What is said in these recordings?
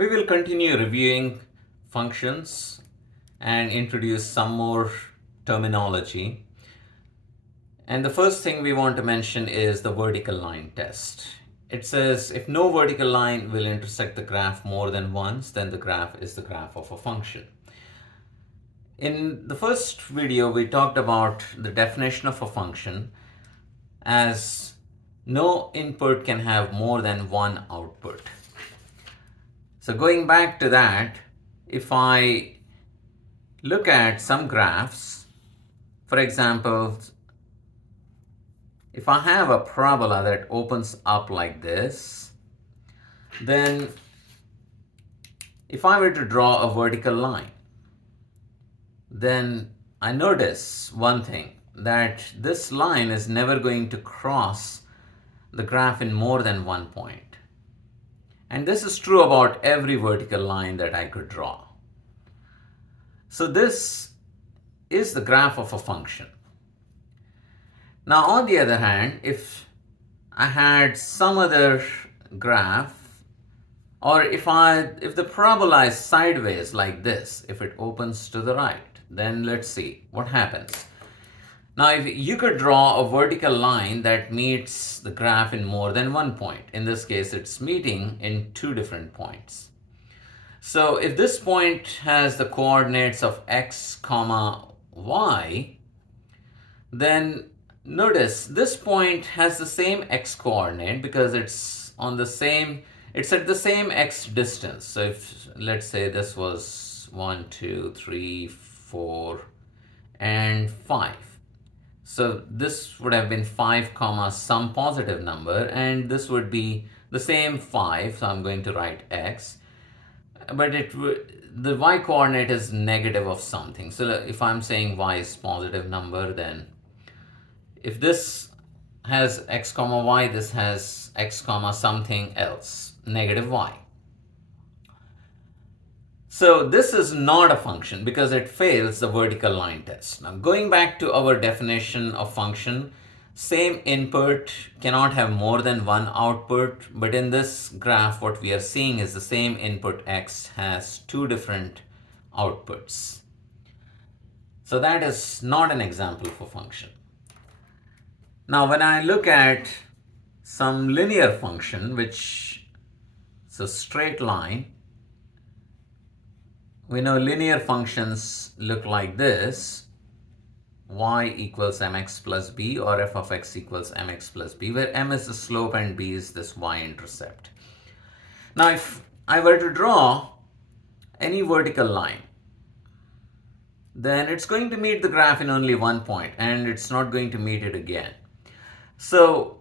We will continue reviewing functions and introduce some more terminology. And the first thing we want to mention is the vertical line test. It says if no vertical line will intersect the graph more than once, then the graph is the graph of a function. In the first video, we talked about the definition of a function as no input can have more than one output. So going back to that, if I look at some graphs, for example, if I have a parabola that opens up like this, then if I were to draw a vertical line, then I notice one thing, that this line is never going to cross the graph in more than one point. And this is true about every vertical line that I could draw. So this is the graph of a function. Now, on the other hand, if I had some other graph, or if the parabola is sideways like this, if it opens to the right, then let's see what happens. Now, if you could draw a vertical line that meets the graph in more than one point. In this case, it's meeting in two different points. So if this point has the coordinates of x, comma, y, then notice this point has the same x coordinate because it's at the same x distance. So if, let's say this was 1, 2, 3, 4, and 5. So this would have been 5 comma some positive number, and this would be the same 5, so I'm going to write x. But the y coordinate is negative of something. So if I'm saying y is positive number, then if this has x comma y, this has x comma something else, negative y. So this is not a function because it fails the vertical line test. Now going back to our definition of function, same input cannot have more than one output, but in this graph what we are seeing is the same input x has two different outputs. So that is not an example for function. Now when I look at some linear function, which is a straight line, we know linear functions look like this: y equals mx plus b, or f of x equals mx plus b, where m is the slope and b is this y-intercept. Now if I were to draw any vertical line, then it's going to meet the graph in only one point and it's not going to meet it again. So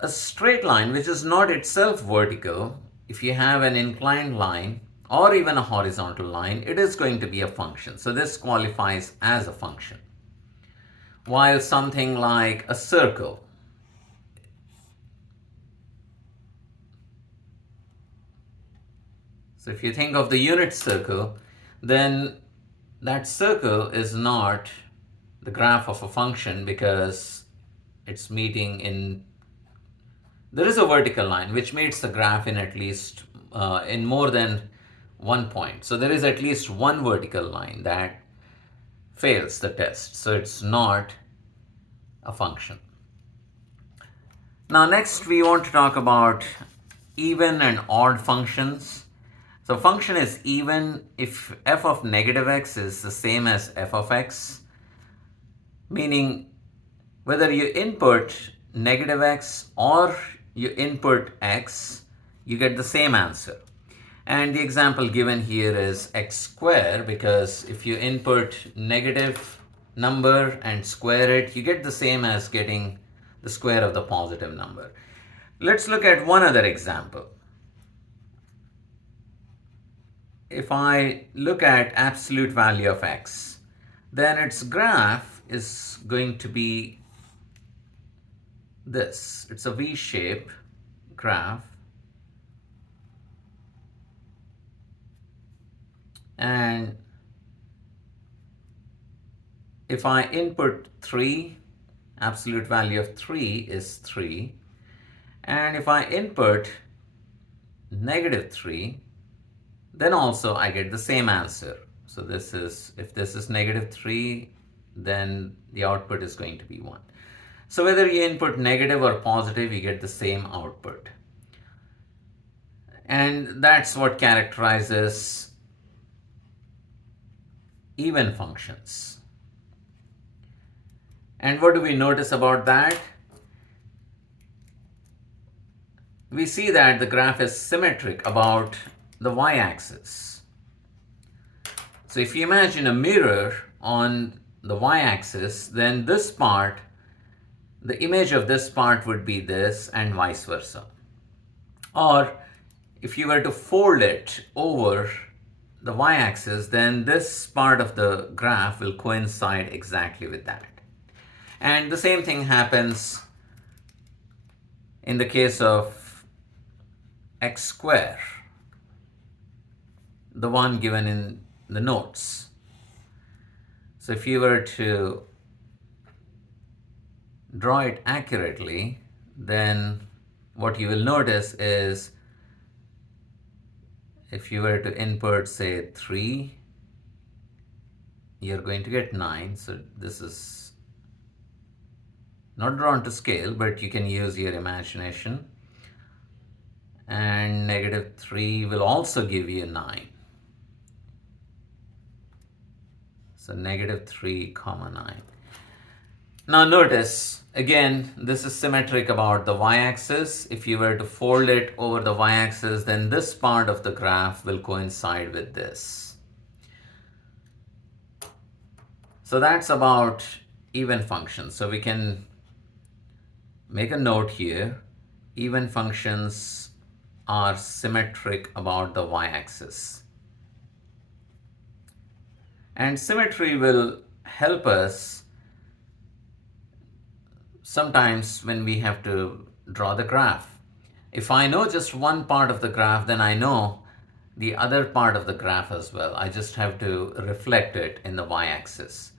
a straight line which is not itself vertical, if you have an inclined line or even a horizontal line, it is going to be a function. So this qualifies as a function. While something like a circle, so if you think of the unit circle, then that circle is not the graph of a function because it's meeting there is a vertical line which meets the graph in at least in more than one point. So there is at least one vertical line that fails the test. So it's not a function. Now next we want to talk about even and odd functions. So function is even if f of negative x is the same as f of x, meaning whether you input negative x or you input x, you get the same answer. And the example given here is x squared, because if you input negative number and square it, you get the same as getting the square of the positive number. Let's look at one other example. If I look at absolute value of x, then its graph is going to be this. It's a V-shaped graph. And if I input 3, absolute value of 3 is 3. And if I input negative 3, then also I get the same answer. So this is, if this is -3, then the output is going to be 1. So whether you input negative or positive, you get the same output. And that's what characterizes even functions. And what do we notice about that? We see that the graph is symmetric about the y-axis. So if you imagine a mirror on the y-axis, then this part, the image of this part would be this, and vice versa. Or if you were to fold it over the y-axis, then this part of the graph will coincide exactly with that. And the same thing happens in the case of x square, the one given in the notes. So if you were to draw it accurately, then what you will notice is if you were to input, say, 3, you're going to get 9. So this is not drawn to scale, but you can use your imagination. And -3 will also give you 9. So -3, 9. Now notice, again, this is symmetric about the y-axis. If you were to fold it over the y-axis, then this part of the graph will coincide with this. So that's about even functions. So we can make a note here. Even functions are symmetric about the y-axis. And symmetry will help us sometimes when we have to draw the graph. If I know just one part of the graph, then I know the other part of the graph as well. I just have to reflect it in the y-axis.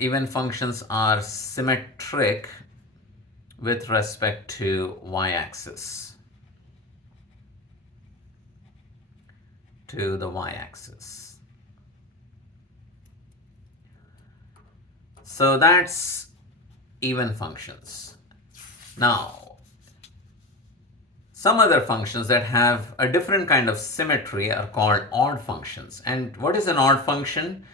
Even functions are symmetric with respect to y-axis, to the y-axis. So that's even functions. Now, some other functions that have a different kind of symmetry are called odd functions. And what is an odd function?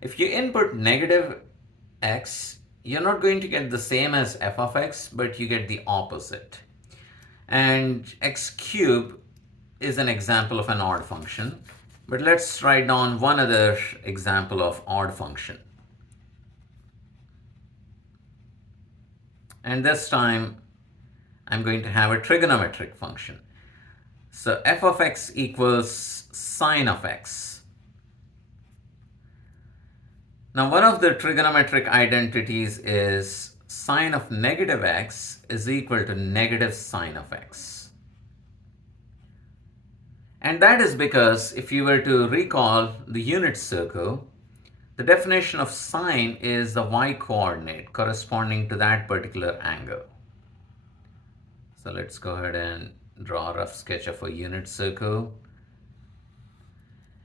If you input -x, you're not going to get the same as f of x, but you get the opposite. And x cubed is an example of an odd function. But let's write down one other example of odd function. And this time, I'm going to have a trigonometric function. So f of x equals sine of x. Now, one of the trigonometric identities is sine of -x is equal to negative sine of x. And that is because if you were to recall the unit circle, the definition of sine is the y-coordinate corresponding to that particular angle. So let's go ahead and draw a rough sketch of a unit circle.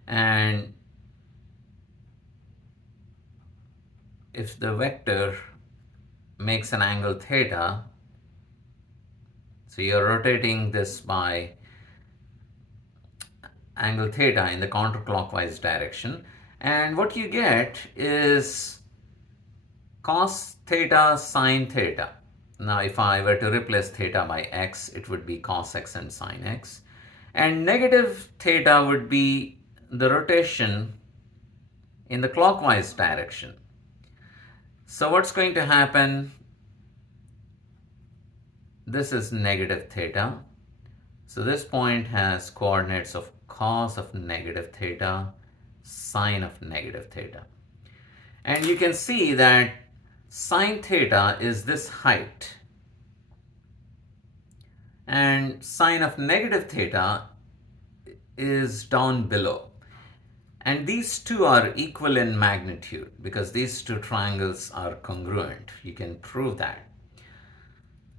And if the vector makes an angle theta, so you're rotating this by angle theta in the counterclockwise direction, and what you get is cos theta sine theta. Now if I were to replace theta by x, it would be cos x and sine x, and negative theta would be the rotation in the clockwise direction. So what's going to happen? This is negative theta. So this point has coordinates of cos of negative theta, sine of negative theta. And you can see that sine theta is this height, and sine of negative theta is down below. And these two are equal in magnitude because these two triangles are congruent. You can prove that.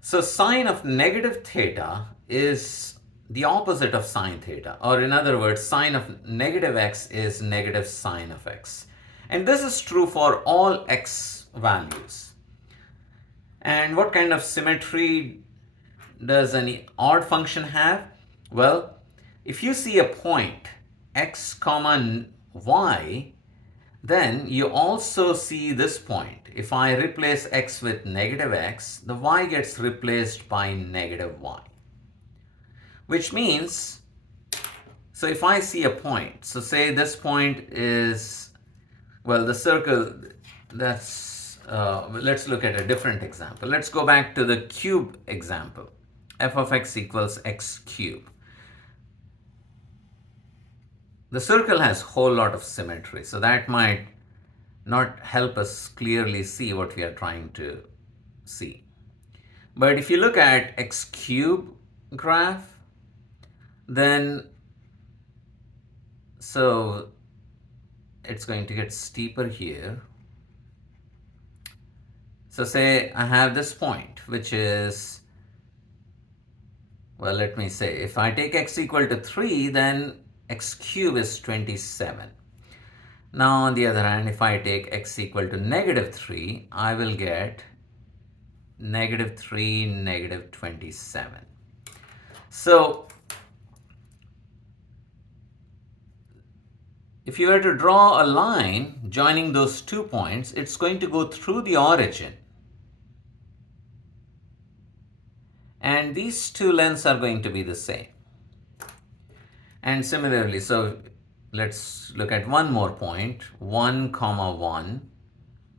So sine of negative theta is the opposite of sine theta, or in other words, sine of negative x is negative sine of x. And this is true for all x values. And what kind of symmetry does an odd function have? Well, if you see a point x comma y, then you also see this point. If I replace x with negative x, the y gets replaced by negative y. Which means, so if I see a point, so say this point is, well, the circle, that's, let's look at a different example. Let's go back to the cube example. F of x equals x cubed. The circle has a whole lot of symmetry, so that might not help us clearly see what we are trying to see. But if you look at x cube graph, then so it's going to get steeper here. So say I have this point, which is, well, let me say, if I take x equal to 3, then x cubed is 27. Now, on the other hand, if I take x equal to negative 3, I will get negative 3, negative 27. So, if you were to draw a line joining those 2 points, it's going to go through the origin. And these 2 lengths are going to be the same. And similarly, so let's look at one more point, 1 comma 1,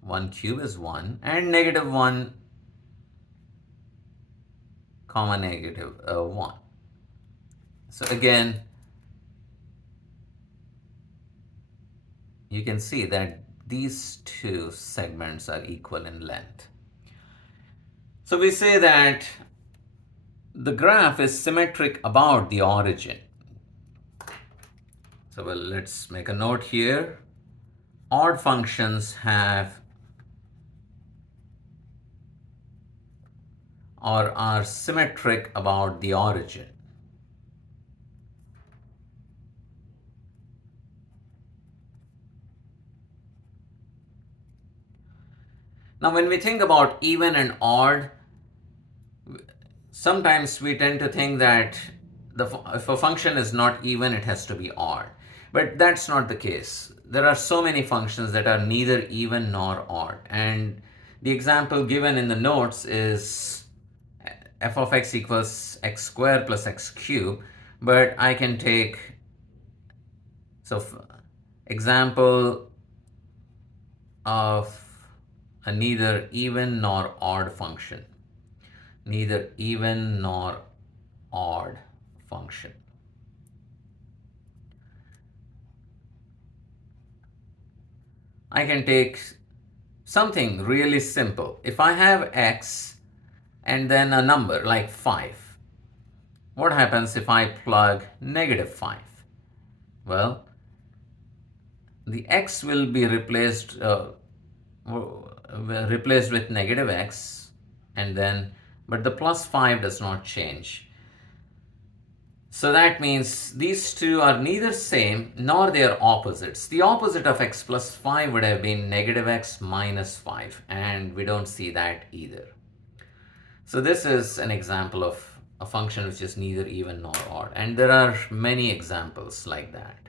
1 cube is 1, and negative 1 comma negative 1. So again, you can see that these 2 segments are equal in length. So we say that the graph is symmetric about the origin. So well, let's make a note here. Odd functions have or are symmetric about the origin. Now, when we think about even and odd, sometimes we tend to think that if a function is not even, it has to be odd. But that's not the case. There are so many functions that are neither even nor odd. And the example given in the notes is f of x equals x squared plus x cubed. But I can take, so example of a neither even nor odd function. Neither even nor odd function. I can take something really simple. If I have x and then a number like 5, what happens if I plug negative 5? Well, the x will be replaced with negative x, and then, but the plus 5 does not change. So that means these 2 are neither same nor they are opposites. The opposite of x plus 5 would have been negative x minus 5, and we don't see that either. So this is an example of a function which is neither even nor odd, and there are many examples like that.